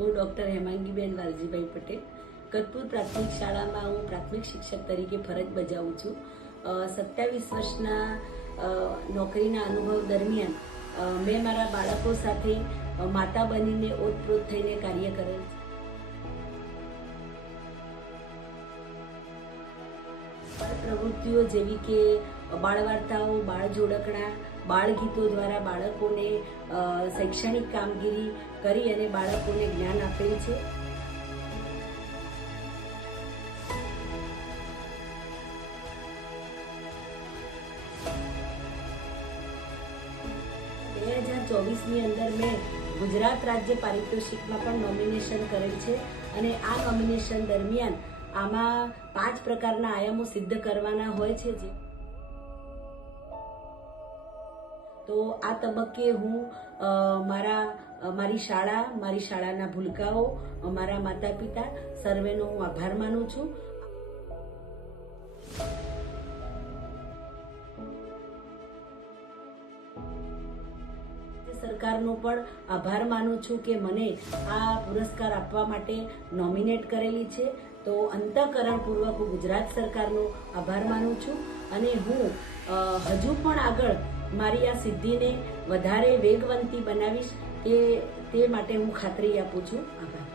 હું ડૉક્ટર હેમાંગીબેન વાલજીભાઈ પટેલ. કતપુર પ્રાથમિક શાળામાં હું પ્રાથમિક શિક્ષક તરીકે ફરજ બજાવું છું. સત્યાવીસ વર્ષના નોકરીના અનુભવ દરમિયાન મેં મારા બાળકો સાથે માતા બનીને ઓતપ્રોત થઈને કાર્ય કરેલ છે. પ્રવૃત્તિઓ જેવી કે બાળ વાર્તાઓ બાળ જોડકણા બાળ ગીતો દ્વારા બાળકોને શૈક્ષણિક કામગીરી કરી અને બાળકોને જ્ઞાન આપેલ છે. બે હજાર ચોવીસની અંદર મેં ગુજરાત રાજ્ય પારિતોષિકમાં પણ નોમિનેશન કરેલ છે અને આ નોમિનેશન દરમિયાન આમાં પાંચ પ્રકારના આયામો સિદ્ધ કરવાના હોય છે જે. તો આ તબક્કે હું મારા મારી શાળા, મારી શાળાના ભૂલકાઓ મારા માતા પિતા સર્વેનો હું આભાર માનું છું. સરકારનો પણ આભાર માનું છું કે મને આ પુરસ્કાર આપવા માટે નોમિનેટ કરેલી છે. તો અંતઃકરણપૂર્વક હું ગુજરાત સરકારનો આભાર માનું છું અને હું હજુ પણ આગળ મારી આ સિદ્ધિને વધારે વેગવંતી બનાવીશ તે તે માટે હું ખાતરી આપું છું. આભાર.